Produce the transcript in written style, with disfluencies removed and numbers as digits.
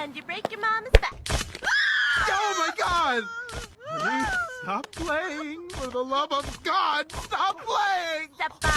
and you break your mama's back. Oh my God! Honey, stop playing! For the love of God, stop playing! Step